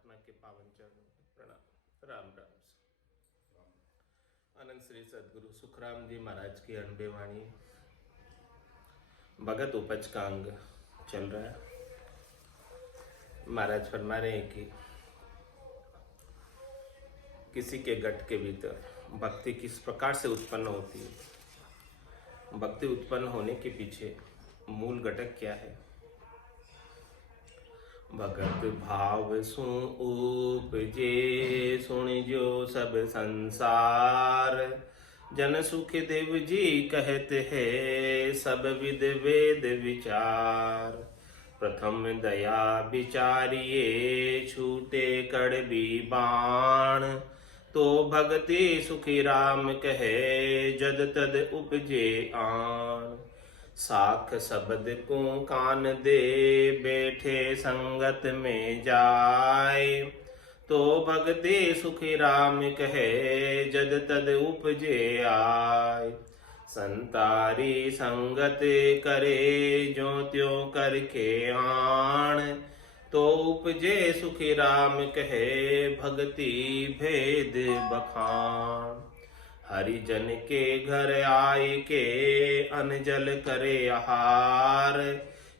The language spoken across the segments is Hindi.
परमात्मा के पावन चरणों में प्रणाम। राम राम। अनंत श्री सदगुरु सुखराम जी महाराज की अनबे वाणी। भगत उपज का अंग चल रहा है। महाराज फरमा रहे हैं कि किसी के गट के भीतर भक्ति किस प्रकार से उत्पन्न होती है, भक्ति उत्पन्न होने के पीछे मूल घटक क्या है। भगत भाव सु उपजे सुन जो सब संसार, जन सुख देव जी कहते हैं सब विद वेद विचार। प्रथम दया विचारिये छूटे कड़वी बाण, तो भगति सुखी राम कहे जद तद उपजे आन। साख शब्द को कान दे बैठे संगत में जाए, तो भगति सुखी राम कहे जद तद उपजे आय। संतारी संगत करे जो त्यों करके आण, तो उपजे सुखी राम कहे भगति भेद बखान। हरिजन के घर आय के अनजल करे आहार,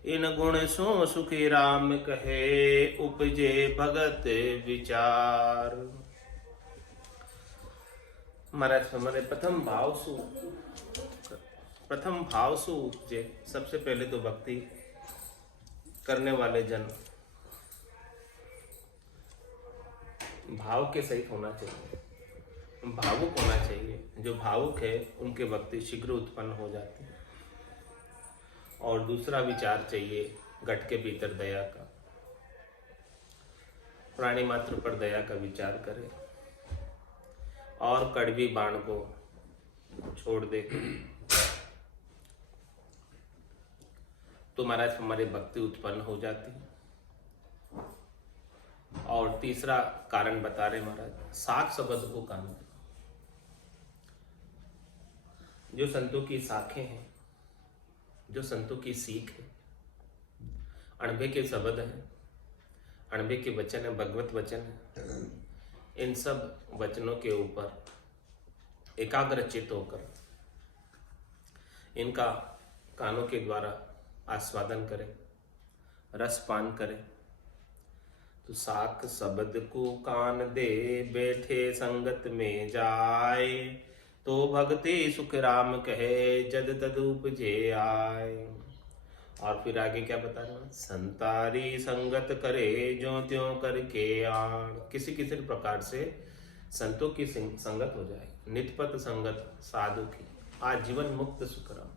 इन गुण सो सुखी राम कहे उपजे भगत विचार। महाराज हमारे प्रथम भाव सु उपजे। सबसे पहले तो भक्ति करने वाले जन भाव के सहित होना चाहिए, भावुक होना चाहिए। जो भावुक है उनके भक्ति शीघ्र उत्पन्न हो जाती है। और दूसरा विचार चाहिए घट के भीतर दया का, प्राणी मात्र पर दया का विचार करे और कड़वी बाण को छोड़ दे, तो महाराज हमारी भक्ति उत्पन्न हो जाती है। और तीसरा कारण बता रहे महाराज, साख शब्द को कान दे। जो संतों की साखें हैं, जो संतों की सीख है, अणबे के शब्द हैं, अणबे के वचन है, भगवत वचन है, इन सब वचनों के ऊपर एकाग्रचित होकर इनका कानों के द्वारा आस्वादन करें, रसपान करें, तो साख शब्द को कान दे बैठे संगत में जाए, तो भगति सुख राम कहे जद तद उपजे आय। और फिर आगे क्या बता रहे हैं, संतारी संगत करे जो त्यों करके आण। किसी किसी प्रकार से संतों की संगत हो जाए, नितपत संगत साधु की, आजीवन मुक्त सुख राम।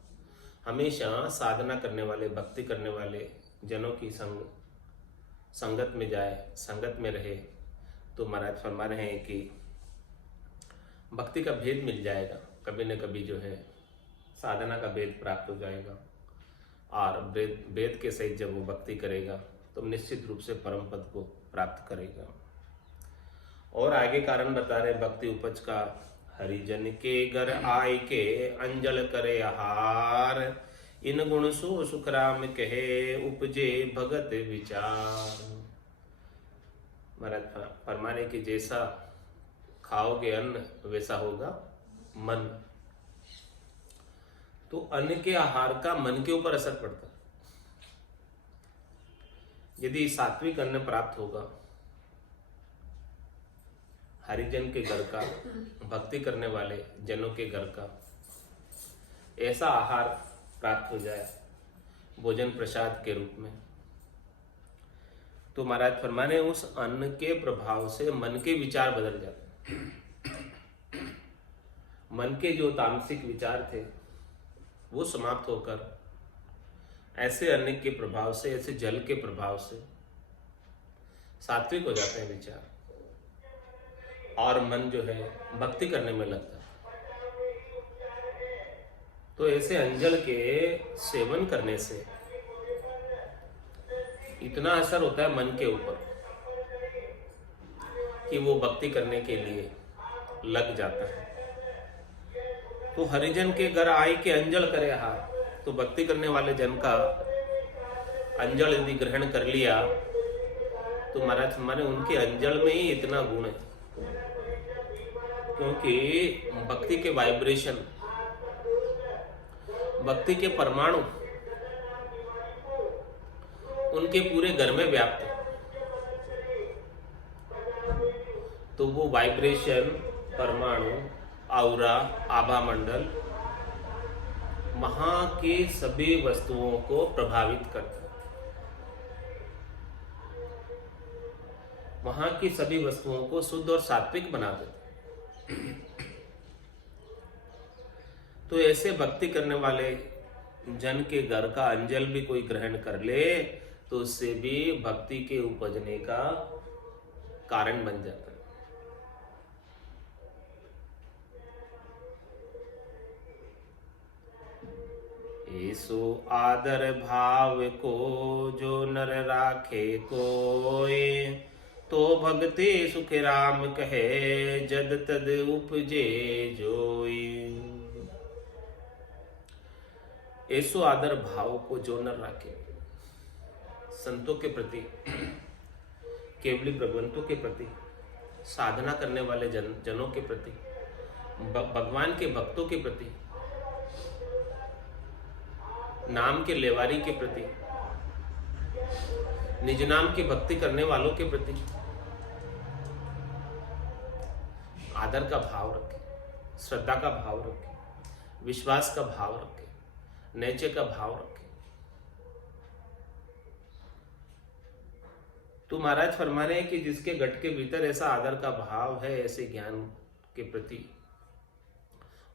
हमेशा साधना करने वाले, भक्ति करने वाले जनों की संगत में जाए, संगत में रहे, तो महाराज फरमा रहे हैं कि भक्ति का भेद मिल जाएगा। कभी न कभी जो है साधना का भेद प्राप्त हो जाएगा। और वेद के सहित जब वो भक्ति करेगा तो निश्चित रूप से परम पद को प्राप्त करेगा। और आगे कारण बता रहे भक्ति उपज का, हरिजन के घर आय के अंजल करे आहार, इन गुण सो सुख राम कहे उपजे भगत विचार। महाराज फरमाने की जैसा खाओगे अन्न वैसा होगा मन। तो अन्न के आहार का मन के ऊपर असर पड़ता है। यदि सात्विक अन्न प्राप्त होगा, हरिजन के घर का, भक्ति करने वाले जनों के घर का ऐसा आहार प्राप्त हो जाए भोजन प्रसाद के रूप में, तो महाराज फरमाने उस अन्न के प्रभाव से मन के विचार बदल जाते। मन के जो तामसिक विचार थे वो समाप्त होकर ऐसे अन्न के प्रभाव से, ऐसे जल के प्रभाव से सात्विक हो जाते हैं विचार, और मन जो है भक्ति करने में लगता है। तो ऐसे अंजल के सेवन करने से इतना असर होता है मन के ऊपर कि वो भक्ति करने के लिए लग जाता है। तो हरिजन के घर आय के अंजल करे आहार, तो भक्ति करने वाले जन का अंजल यदि ग्रहण कर लिया तो महाराज माने उनके अंजल में ही इतना गुण है, क्योंकि भक्ति के वाइब्रेशन, भक्ति के परमाणु उनके पूरे घर में व्याप्त है। तो वो वाइब्रेशन, परमाणु, आउरा, आभा मंडल वहां के सभी वस्तुओं को प्रभावित करता है, वहां की सभी वस्तुओं को शुद्ध और सात्विक बना देता है। तो ऐसे भक्ति करने वाले जन के घर का अंजल भी कोई ग्रहण कर ले तो उससे भी भक्ति के उपजने का कारण बन जाता है। ऐसो आदर भाव को जो नर राखे कोय, तो भगति सुख राम कहे जद तद उपजे जोई। ऐसो आदर भाव को जो नर राखे, संतों के प्रति, केवली भगवंतों के प्रति, साधना करने वाले जनों के प्रति, भगवान के भक्तों के प्रति, नाम के लेवारी के प्रति, निज नाम की भक्ति करने वालों के प्रति आदर का भाव रखे, श्रद्धा का भाव रखे, विश्वास का भाव रखे, नैचे का भाव रखे। तो महाराज फरमा रहे हैं कि जिसके घट के भीतर ऐसा आदर का भाव है, ऐसे ज्ञान के प्रति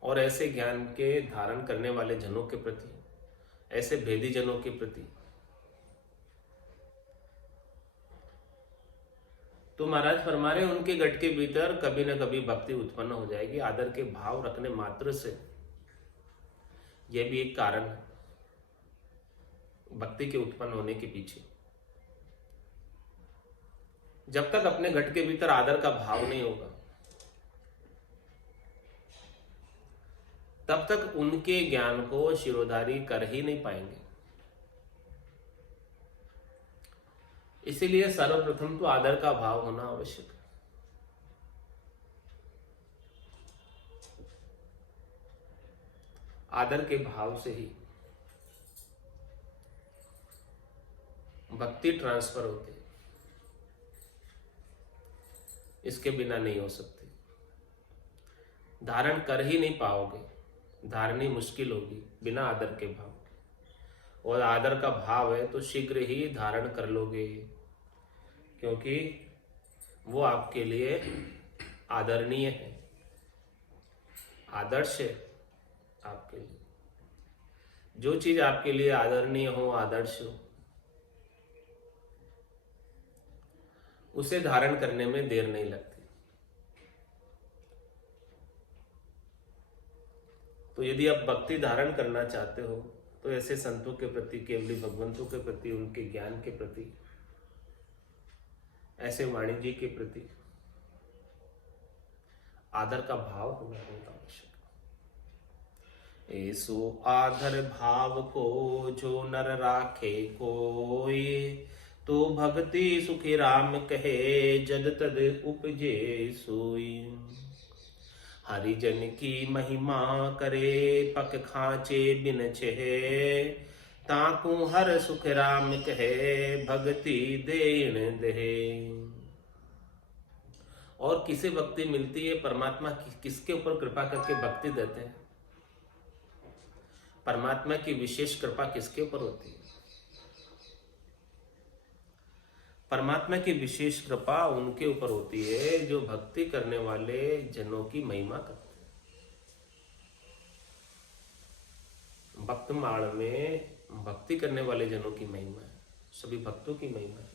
और ऐसे ज्ञान के धारण करने वाले जनों के प्रति, ऐसे भेदी जनों के प्रति, तो महाराज फरमा रहे उनके घट के भीतर कभी न कभी भक्ति उत्पन्न हो जाएगी। आदर के भाव रखने मात्र से यह भी एक कारण है भक्ति के उत्पन्न होने के पीछे। जब तक अपने घट के भीतर आदर का भाव नहीं होगा तब तक उनके ज्ञान को शिरोधारी कर ही नहीं पाएंगे। इसीलिए सर्वप्रथम तो आदर का भाव होना आवश्यक है। आदर के भाव से ही भक्ति ट्रांसफर होती है, इसके बिना नहीं हो सकती। धारण कर ही नहीं पाओगे, धारणी मुश्किल होगी बिना आदर के भाव। और आदर का भाव है तो शीघ्र ही धारण कर लोगे, क्योंकि वो आपके लिए आदरणीय है, आदर्श है आपके लिए। जो चीज आपके लिए आदरणीय हो, आदर्श हो, उसे धारण करने में देर नहीं लगती। तो यदि आप भक्ति धारण करना चाहते हो तो ऐसे संतों के प्रति, केवली भगवंतों के प्रति, उनके ज्ञान के प्रति, ऐसे वाणी जी के प्रति आदर का भाव होना बहुत आवश्यक है। ऐसो आदर भाव को जो नर राखे कोई, तो भक्ति सुखी राम कहे जद तद उपजे सोई। हरिजन की महिमा करे पक खांचे बिन छे, ताकू हर सुख राम कहे भक्ति देण दे। और किसे भक्ति मिलती है? परमात्मा किसके ऊपर कृपा करके भक्ति देते हैं? परमात्मा की विशेष कृपा किसके ऊपर होती है? परमात्मा की विशेष कृपा उनके ऊपर होती है जो भक्ति करने वाले जनों की महिमा करते हैं। भक्त माल में भक्ति करने वाले जनों की महिमा है, सभी भक्तों की महिमा है।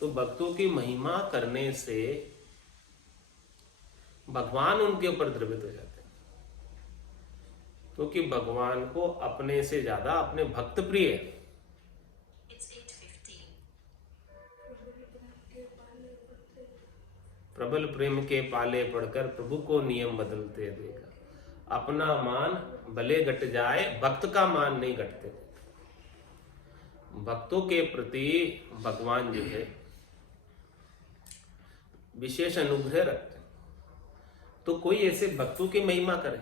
तो भक्तों की महिमा करने से भगवान उनके ऊपर द्रवित हो जाते हैं, क्योंकि भगवान को अपने से ज्यादा अपने भक्त प्रिय है। प्रबल प्रेम के पाले पड़कर प्रभु को नियम बदलते देगा। अपना मान भले घट जाए, भक्त का मान नहीं घटते। भक्तों के प्रति भगवान जो है विशेष अनुग्रह रखते हैं। तो कोई ऐसे भक्तों की महिमा करे।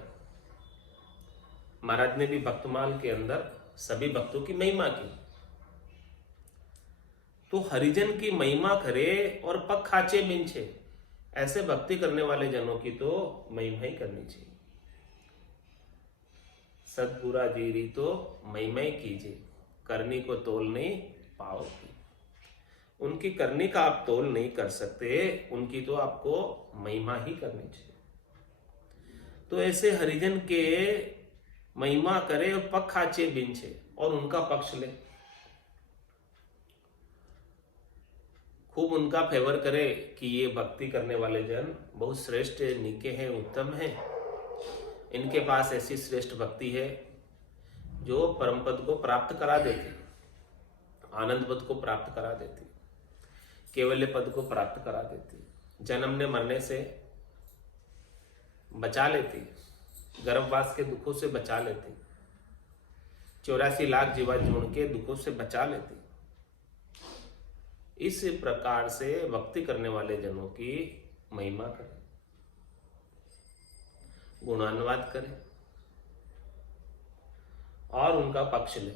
महाराज ने भी भक्तमाल के अंदर सभी भक्तों की महिमा की। तो हरिजन की महिमा करे और पग खाचे बिंछे, ऐसे भक्ति करने वाले जनों की तो महिमा ही करनी चाहिए। सतपुरा जीरी तो महिमा ही कीजिए, करनी को तोल नहीं पाओगे। उनकी करनी का आप तोल नहीं कर सकते, उनकी तो आपको महिमा ही करनी चाहिए। तो ऐसे हरिजन के महिमा करे और पग खाचे बिंछे और उनका पक्ष ले, खूब उनका फेवर करे कि ये भक्ति करने वाले जन बहुत श्रेष्ठ निके हैं, उत्तम हैं। इनके पास ऐसी श्रेष्ठ भक्ति है जो परम पद को प्राप्त करा देती, आनंद पद को प्राप्त करा देती, केवल्य पद को प्राप्त करा देती, जन्मने मरने से बचा लेती, गर्भवास के दुखों से बचा लेती, 84 लाख जीवाणु के दुखों से बचा लेती। इस प्रकार से भक्ति करने वाले जनों की महिमा करें, गुणानुवाद करें और उनका पक्ष ले।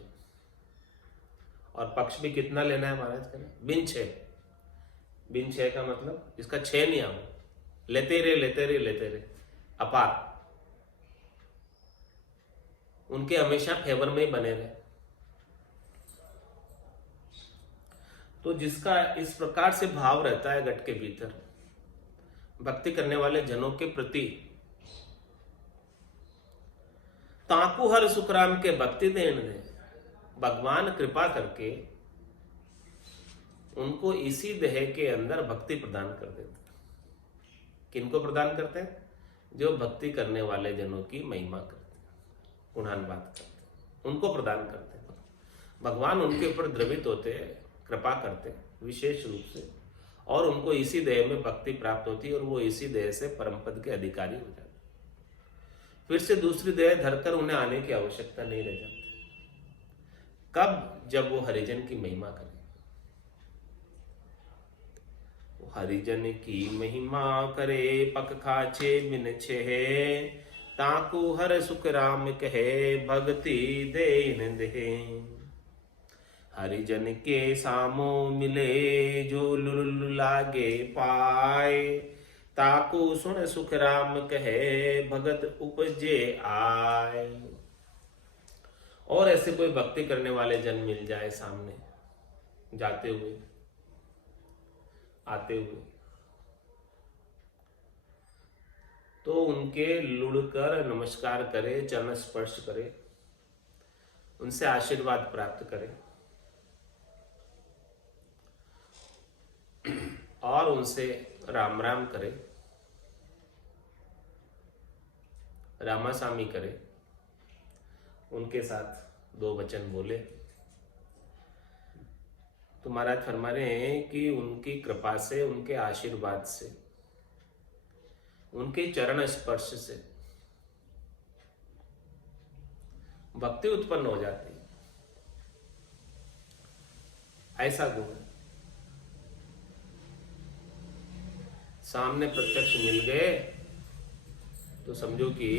और पक्ष भी कितना लेना है महाराज का? बिन छह। बिन छह का मतलब इसका छह नहीं आओ, लेते रहे लेते रहे लेते रहे, अपार। उनके हमेशा फेवर में ही बने रहे। तो जिसका इस प्रकार से भाव रहता है घट के भीतर भक्ति करने वाले जनों के प्रति, ताकू हर सुखराम के भक्ति देन दे, भगवान कृपा करके उनको इसी देह के अंदर भक्ति प्रदान कर देते। किनको प्रदान करते हैं? जो भक्ति करने वाले जनों की महिमा करते हैं, गुणानुवाद करते हैं, उनको प्रदान करते हैं। भगवान उनके ऊपर द्रवित होते हैं, कृपा करते हैं विशेष रूप से, और उनको इसी देह में भक्ति प्राप्त होती है और वो इसी देह से परम पद के अधिकारी हो जाते। फिर से दूसरी देह धरकर उन्हें आने की आवश्यकता नहीं रह जाती। कब? जब वो हरिजन की महिमा करें। वो हरिजन की महिमा करे, पग खाचे बिन छे, ताकू हर सुख राम कहे, भक्ति देन दे। हरिजन के सामो मिले, जो लुल लागे पाए, ताकू सुन सुख राम कहे, भगत उपजे आए। और ऐसे कोई भक्ति करने वाले जन मिल जाए सामने, जाते हुए आते हुए, तो उनके लुढ़कर नमस्कार करे, चरण स्पर्श करे, उनसे आशीर्वाद प्राप्त करे और उनसे राम राम करे, रामासामी करे, उनके साथ दो वचन बोले। तो महाराज फरमा रहे हैं कि उनकी कृपा से, उनके आशीर्वाद से, उनके चरण स्पर्श से भक्ति उत्पन्न हो जाती है। ऐसा गुण है। सामने प्रत्यक्ष मिल गए तो समझो कि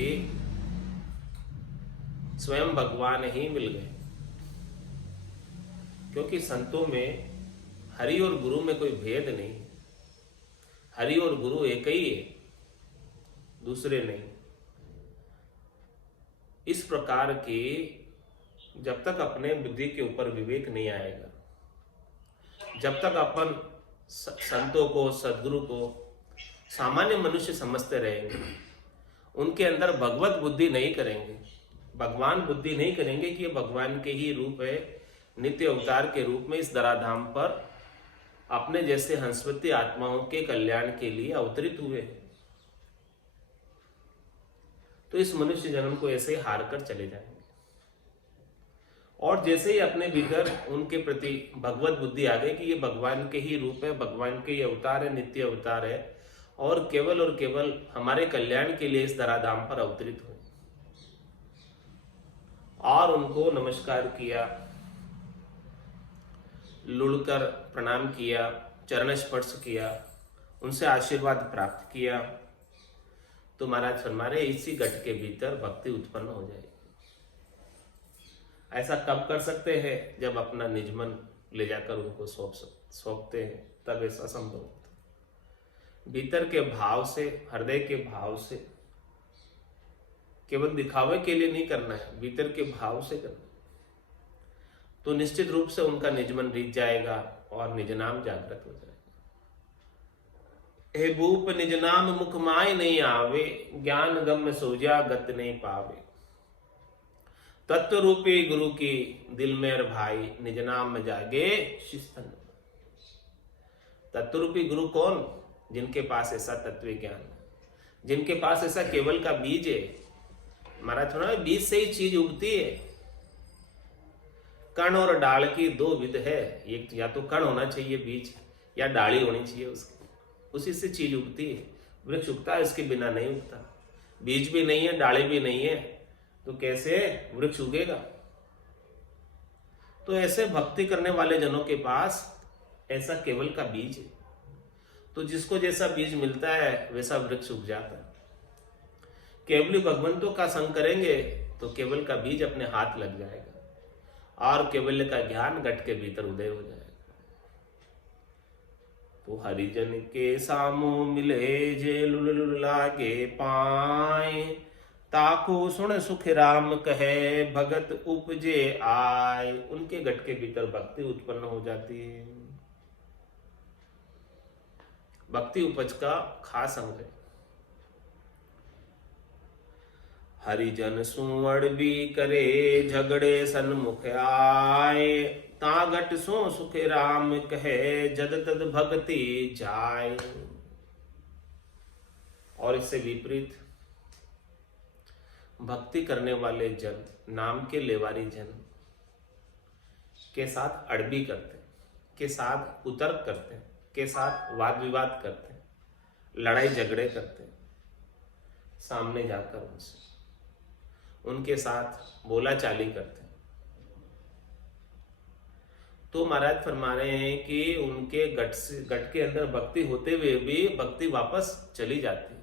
स्वयं भगवान ही मिल गए, क्योंकि संतों में हरि और गुरु में कोई भेद नहीं। हरि और गुरु एक ही है, दूसरे नहीं। इस प्रकार की जब तक अपने बुद्धि के ऊपर विवेक नहीं आएगा, जब तक अपन संतों को, सदगुरु को सामान्य मनुष्य समझते रहेंगे, उनके अंदर भगवत बुद्धि नहीं करेंगे, भगवान बुद्धि नहीं करेंगे कि ये भगवान के ही रूप है, नित्य अवतार के रूप में इस धराधाम पर अपने जैसे हंसवती आत्माओं के कल्याण के लिए अवतरित हुए, तो इस मनुष्य जन्म को ऐसे ही हार कर चले जाएंगे। और जैसे ही अपने भीतर उनके प्रति भगवत बुद्धि आ गई कि ये भगवान के ही रूप है, भगवान के ही अवतार है, नित्य अवतार है, और केवल हमारे कल्याण के लिए इस धराधाम पर अवतरित हुए, और उनको नमस्कार किया, लुढ़कर प्रणाम किया, चरण स्पर्श किया, उनसे आशीर्वाद प्राप्त किया, तो महाराज फरमा रहे इसी घट के भीतर भक्ति उत्पन्न हो जाएगी। ऐसा कब कर सकते हैं? जब अपना निज मन ले जाकर उनको सौंपते हैं, तब ऐसा संभव होता है। भीतर के भाव से, हृदय के भाव से, केवल दिखावे के लिए नहीं करना है, भीतर के भाव से करना है। तो निश्चित रूप से उनका निज मन रीत जाएगा और निज नाम जागृत हो जाएगा। हे भूप निज नाम मुख माय नहीं आवे, ज्ञान गम्य सोजा गत नहीं पावे। तत्व रूपी गुरु की दिल मेर भाई, निज नाम में जागे शिस्तन। तत्व रूपी गुरु कौन? जिनके पास ऐसा तत्व ज्ञान है, जिनके पास ऐसा केवल का बीज है। महाराज सुना बीज से ही चीज उगती है। कण और डाल की दो विध है, एक या तो कण होना चाहिए बीज, या डाली होनी चाहिए उसकी, उसी से चीज उगती है। वृक्ष उगता है, इसके बिना नहीं उगता। बीज भी नहीं है, डाली भी नहीं है, तो कैसे वृक्ष उगेगा? तो ऐसे भक्ति करने वाले जनों के पास ऐसा केवल का बीज है। तो जिसको जैसा बीज मिलता है वैसा वृक्ष उग जाता है। केवली भगवंतों का संग करेंगे तो केवल का बीज अपने हाथ लग जाएगा और केवल का ज्ञान घट के भीतर उदय हो जाएगा। तो हरिजन के सामो मिले जे लुल लागे पाए, ताको सुन सुख राम कहे भगत उपजे आय। उनके घट के भीतर भक्ति उत्पन्न हो जाती है। भक्ति उपज का खास अंग है। हरिजन सुवर्ण भी करे झगड़े सन्मुख आए, तागट सो सुख राम कहे जद तद भक्ति जाय। और इससे विपरीत भक्ति करने वाले जन, नाम के लेवारी जन के साथ अड़बी करते, के साथ उतर्क करते, के साथ वाद विवाद करते, लड़ाई झगड़े करते, सामने जाकर उनसे उनके साथ बोला चाली करते, तो महाराज फरमा रहे हैं कि उनके गट के अंदर भक्ति होते हुए भी भक्ति वापस चली जाती।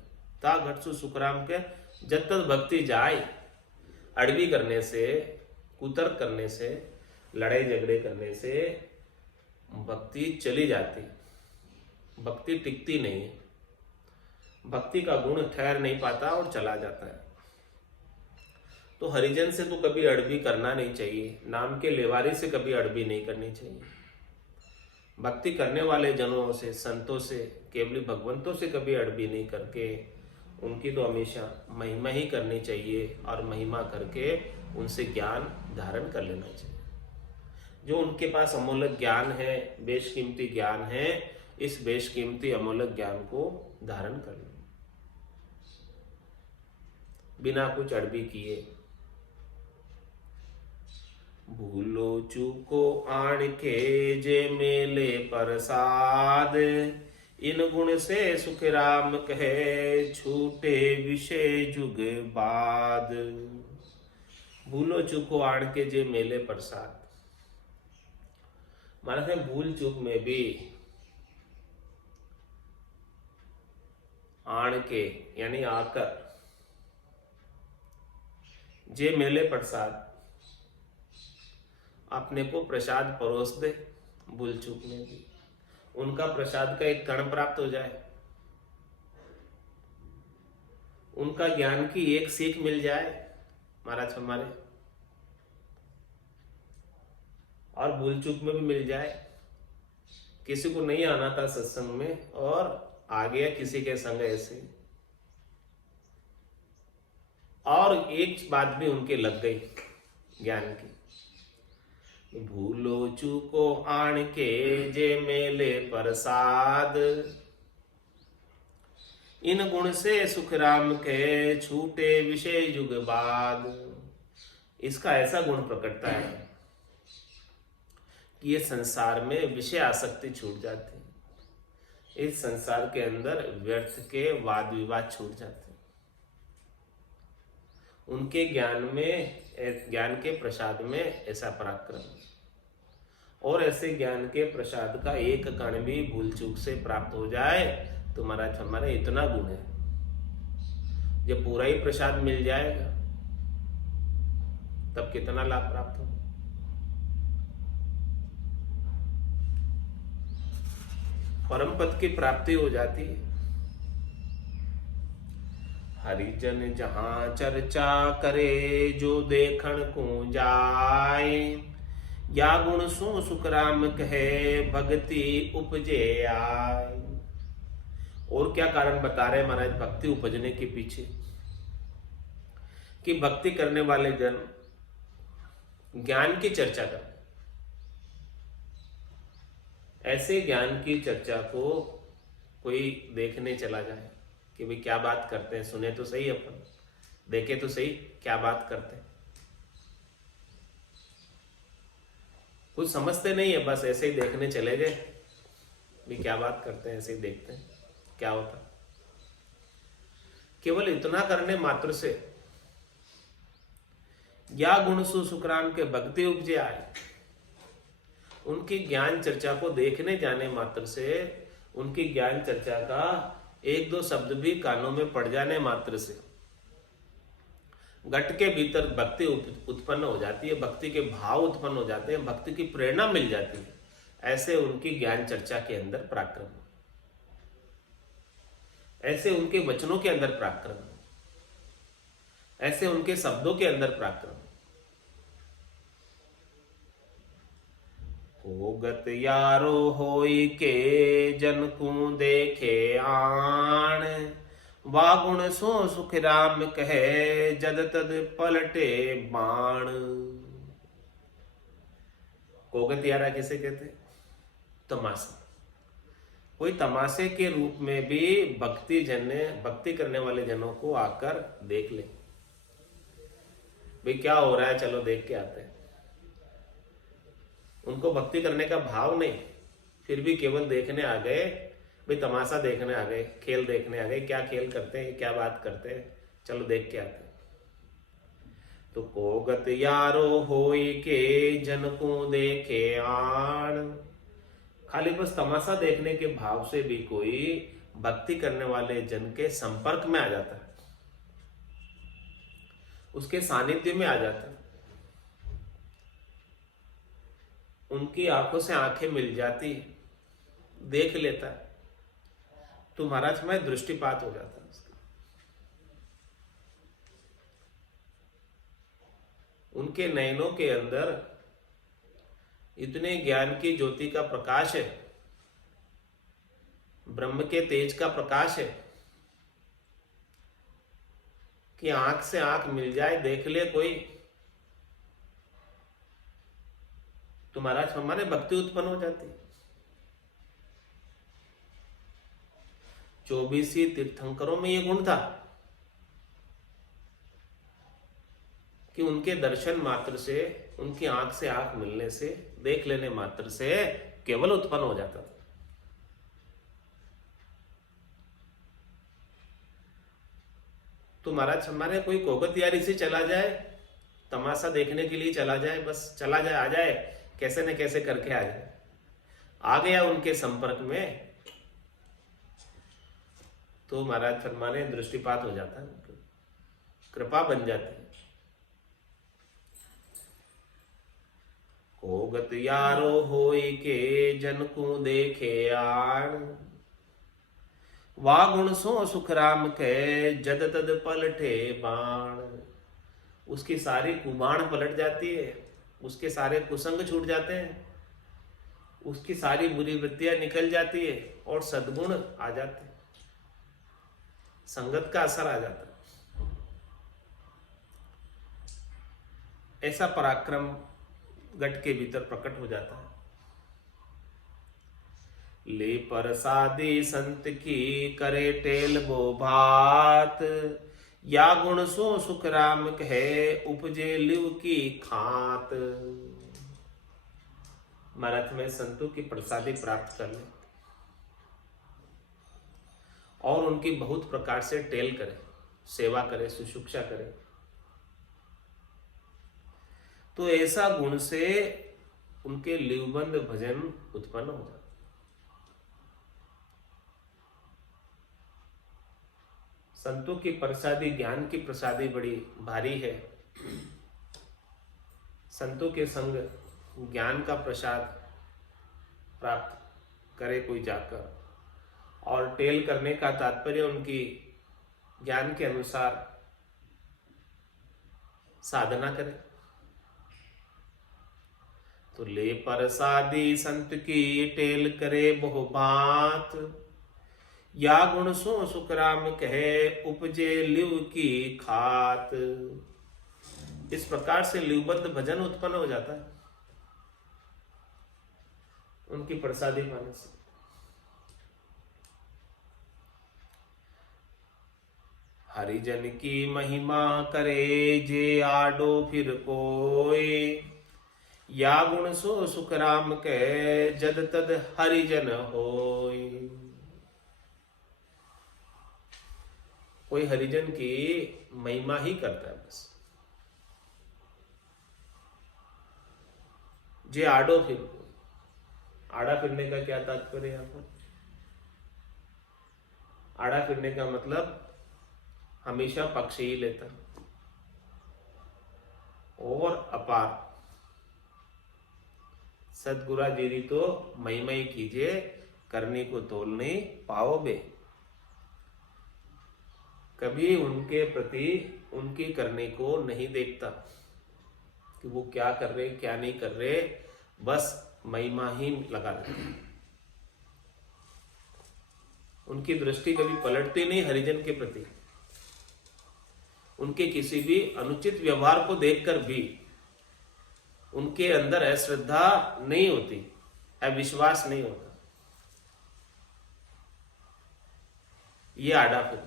ता घट सु सुखराम के जब तक भक्ति जाए। अड़बी करने से, कुतर्क करने से, लड़ाई झगड़े करने से भक्ति चली जाती, भक्ति टिकती नहीं है। भक्ति का गुण ठहर नहीं पाता और चला जाता है। तो हरिजन से तो कभी अड़बी करना नहीं चाहिए, नाम के लेवारी से कभी अड़बी नहीं करनी चाहिए। भक्ति करने वाले जनों से, संतों से, केवली भगवंतों से कभी अड़बी नहीं करके उनकी तो हमेशा महिमा ही करनी चाहिए और महिमा करके उनसे ज्ञान धारण कर लेना चाहिए। जो उनके पास अमूल्य ज्ञान है, बेशकीमती ज्ञान है, इस बेशकीमती अमूल्य ज्ञान को धारण कर लें बिना कुछ अड़बी किए। भूलो चूको आण के जे मेले प्रसाद, इन गुण से सुख राम कहे छूटे विषय जुग बाद। भूलो चूको आण के जे मेले प्रसाद, माना है भूल चूक में भी आण के यानी आकर, जे मेले प्रसाद अपने को प्रसाद परोस दे, भूल चूक में भी उनका प्रसाद का एक कण प्राप्त हो जाए, उनका ज्ञान की एक सीख मिल जाए महाराज हमारे, और भूल चूक में भी मिल जाए। किसी को नहीं आना था सत्संग में और आ गया किसी के संग ऐसे, और एक बात भी उनके लग गई ज्ञान की। भूलो चूको आण के जे मेले प्रसाद, इन गुण से सुख राम के छूटे विषय युग बाद। इसका ऐसा गुण प्रकटता है कि ये संसार में विषय आसक्ति छूट जाती है, इस संसार के अंदर व्यर्थ के वाद विवाद छूट जाते हैं। उनके ज्ञान में, ज्ञान के प्रसाद में ऐसा पराक्रम, और ऐसे ज्ञान के प्रसाद का एक कण भी भूल चूक से प्राप्त हो जाए तो महाराज हमारे इतना गुण है, जब पूरा ही प्रसाद मिल जाएगा तब कितना लाभ प्राप्त हो। परम पद की प्राप्ति हो जाती है। हरिजन जहां चर्चा करे जो देखण को जाए, या गुण सो सुख राम कहे भक्ति उपजे आए। और क्या कारण बता रहे महाराज भक्ति उपजने के पीछे, कि भक्ति करने वाले जन ज्ञान की चर्चा करते, ऐसे ज्ञान की चर्चा को कोई देखने चला जाए कि भाई क्या बात करते हैं, सुने तो सही, अपन देखे तो सही क्या बात करते हैं। कुछ समझते नहीं है, बस ऐसे ही देखने चले गए भी क्या बात करते हैं, ऐसे ही देखते हैं क्या होता। केवल इतना करने मात्र से या गुण सुखराम के भक्ति उपजे आए, उनकी ज्ञान चर्चा को देखने जाने मात्र से, उनकी ज्ञान चर्चा का एक दो शब्द भी कानों में पड़ जाने मात्र से घट के भीतर भक्ति उत्पन्न हो जाती है, भक्ति के भाव उत्पन्न हो जाते हैं, भक्ति की प्रेरणा मिल जाती है। ऐसे उनकी ज्ञान चर्चा के अंदर पराक्रम, ऐसे उनके वचनों के अंदर पराक्रम, ऐसे उनके शब्दों के अंदर पराक्रम। होगत यारो होई के जन को देखे आण, वागुण सो सुख राम कहे जद तद पलटे बाण। कोगत यारा किसे कहते? तमाशा। कोई तमाशे के रूप में भी भक्ति करने वाले जनों को आकर देख ले, भाई क्या हो रहा है, चलो देख के आते हैं। उनको भक्ति करने का भाव नहीं, फिर भी केवल देखने आ गए, भाई तमाशा देखने आ गए, खेल देखने आ गए, क्या खेल करते हैं, क्या बात करते हैं, चलो देख के आते हैं। तो कोगत यारो होई के जन को देखे आण, खाली बस तमाशा देखने के भाव से भी कोई भक्ति करने वाले जन के संपर्क में आ जाता है, उसके सानिध्य में आ जाता है, उनकी आंखों से आंखें मिल जाती है, देख लेता है, तो महाराज में दृष्टिपात हो जाता है उसका। उनके नयनों के अंदर इतने ज्ञान की ज्योति का प्रकाश है, ब्रह्म के तेज का प्रकाश है, कि आंख से आंख मिल जाए, देख ले कोई, तो महाराज हमारे भक्ति उत्पन्न हो जाती है। 24 तीर्थंकरों में ये गुण था कि उनके दर्शन मात्र से, उनकी आंख से आंख मिलने से, देख लेने मात्र से केवल उत्पन्न हो जाता था। तो महाराज हमारे कोई कोगत यारी से चला जाए, तमाशा देखने के लिए चला जाए, बस चला जाए, आ जाए, कैसे न कैसे करके आ जाए, आ गया उनके संपर्क में, तो महाराज फरमाने दृष्टिपात हो जाता है, कृपा बन जाती है। कोगत यारो होई के जन को देखे आण, वागुण सो सुख राम के जद तद पलटे बाण। उसकी सारी कुबाण पलट जाती है, उसके सारे कुसंग छूट जाते हैं, उसकी सारी बुरी वृत्तियां निकल जाती है और सद्गुण आ जाते हैं, संगत का असर आ जाता है। ऐसा पराक्रम गट के भीतर प्रकट हो जाता है। ले परसादी संत की करे टेल वो भात, या गुण सो सुख राम कहे उपजे लिव की खात। महाराज में संतों की प्रसादी प्राप्त कर ले और उनकी बहुत प्रकार से टेल करे, सेवा करे, शुश्रूषा करे, तो ऐसा गुण से उनके लिवबंद भजन उत्पन्न हो जाता। संतों की प्रसादी, ज्ञान की प्रसादी बड़ी भारी है। संतों के संग ज्ञान का प्रसाद प्राप्त करे कोई जाकर, और टेल करने का तात्पर्य उनकी ज्ञान के अनुसार साधना करे। तो ले प्रसादी संत की टेल करे बहु बात, या गुण सो सुख राम कहे उपजे लिव की खात। इस प्रकार से लिवबद्ध भजन उत्पन्न हो जाता है उनकी प्रसादी पाने से। हरिजन की महिमा करे जे आडो फिर कोय, या गुण सो सुख राम के जद तद हरिजन होय। कोई हरिजन की महिमा ही करता है बस। जे आडो फिर, आड़ा फिरने का क्या तात्पर्य यहां पर? आड़ा फिरने का मतलब हमेशा पक्ष ही लेता और अपार। सदगुरा जीरी तो महिमा ही कीजिए, करने को तोल नहीं पाओगे। कभी उनके प्रति उनकी करने को नहीं देखता कि वो क्या कर रहे क्या नहीं कर रहे, बस महिमा ही लगा रहे। उनकी दृष्टि कभी पलटती नहीं हरिजन के प्रति। उनके किसी भी अनुचित व्यवहार को देखकर भी उनके अंदर अश्रद्धा नहीं होती, अविश्वास नहीं होता। ये आड़ा फिर।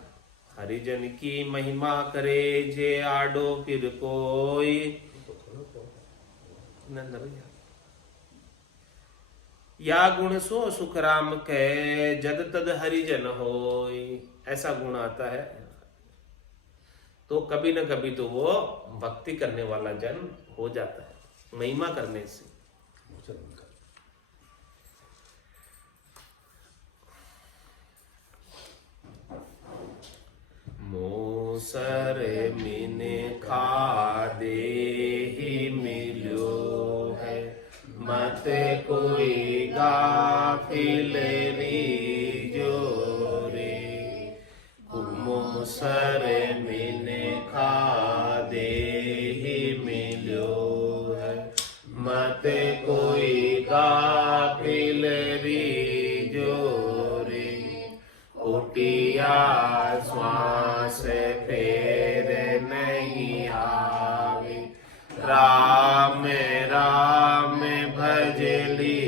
हरिजन की महिमा करे जे आडो फिर कोई। नंद भैया, या गुण सो सुख राम कह जद तद हरिजन होय। ऐसा गुण आता है तो कभी न कभी तो वो भक्ति करने वाला जन हो जाता है महिमा करने से। मोसर मिने खा दे ही मिलो है, मत कोई गाफिल रीजो रे। मोसर मिने खा दे ही मिलो है, मत कोई गाफिल रीजो रे। कुटिया श्वास फेर नहीं आवे, राम राम भजली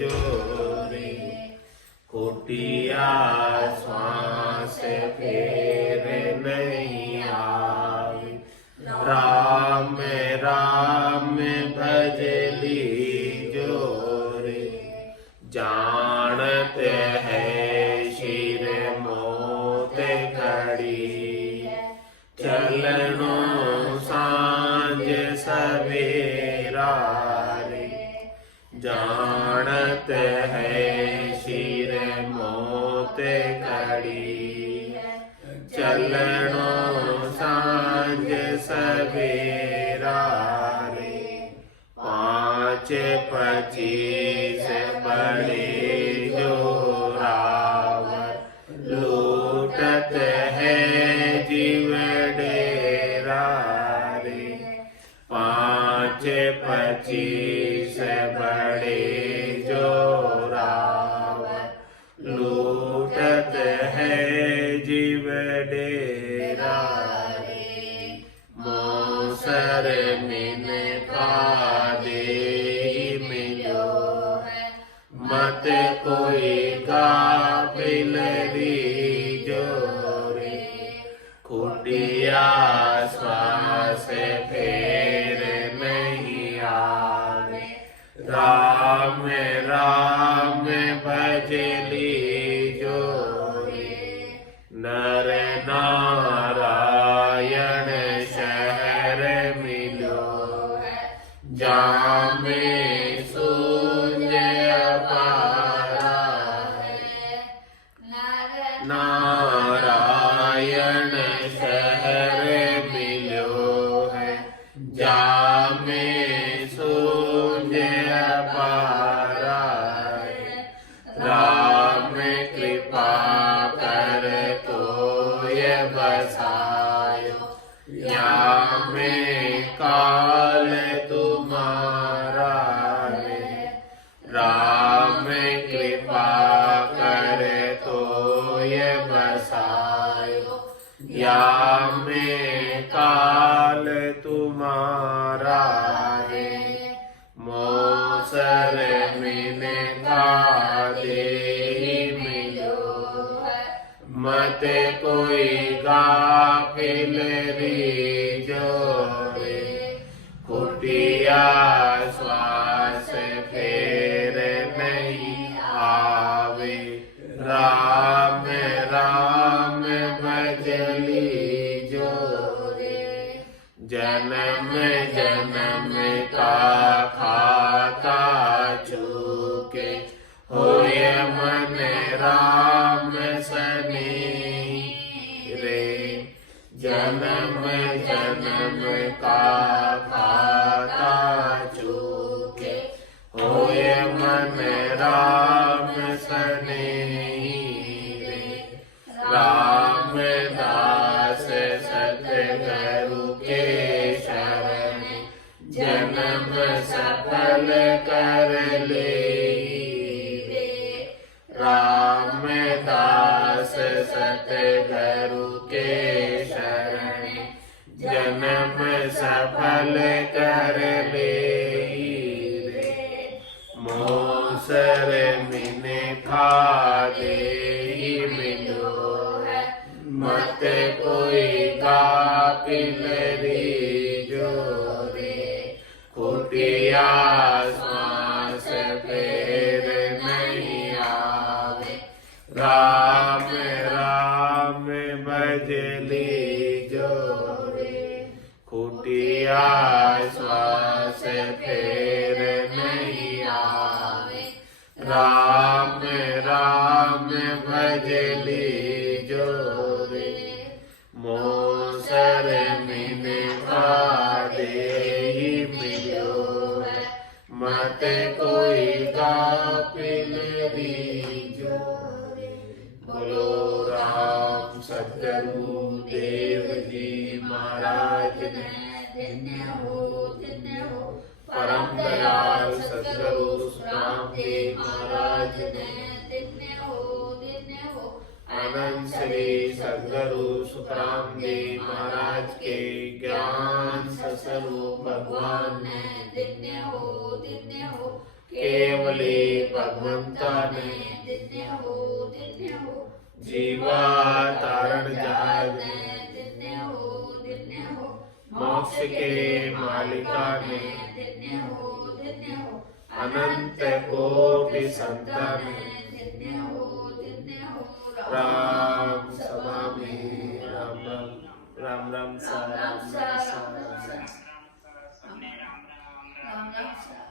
जोरे। कुटिया श्वास फेर नहीं आवे, राम राम भजली जोरे। जानत है शिर मोत घड़ी, चलनो सांझ सवेरा रे। जानत है शिर मोत घड़ी, चलनो सांझ सवेरा रे। 5-25 बड़े जोरावर, लूटत है जीव डेरा रे। 5-25 बड़े जोरावर, लूटत है जीव डेरा रे। मोसर मिन का दे मिलो है, मत कोई गाफिल रीजो रे। कुटिया श्वास फेर नहीं आवे, राम राम भजली जोरे। नर नारायण शहर मिलो है, जामे सो नारायण शहर मिलो है, जामे सूझ अपारा है। राम कृपा कर तो ये बसायो, या में काल तुम्हारा है। राम कृपा कर तो ये बसायो, या में काल तुम्हारा है। मोसर मिने का दे मिलो है, मत कोई गाफिल रीजो रे। कुटिया श्वास फेर नहीं आवे, राम राम भजली जो रे। जन्म जन्म का खाता चूके, होय मन राम सनेही रे। जन्म जन्म का खाता चूके, होय मन राम सनेही रे। रामदास सतगुरु के शरण, जन्म सफल कर ले रे। रामदास सतगुरु के शरण, जन्म सफल कर ले रे। मोसर मिने खा दे मिलो है, मत कोई गाफिल रीजो रे। कुटिया श्वास फेर नहीं आवे, राम राम भजली जो रे। कुटिया श्वास फेर नहीं आवे, राम राम भजली जो रे। मोसर मिने का दे मिलो है, मत कोई गाफिल रीजो रे। बोलो राम सतगुरु देव जी महाराज ने धन्य हो परम दयाल सतगुरु सुखराम जी महाराज ने धन्य हो। आनंद श्री सतगुरु सुखराम जी महाराज के ज्ञान स्वरूप भगवान ने धन्य हो। केवली भगवंता ने धन्य हो। जीवा तारण जाग ने धन्य हो। मोक्ष के मालिका ने धन्य हो। अनंत कोटि संतान ने धन्य हो। राम सभा में राम राम राम सा राम राम सा।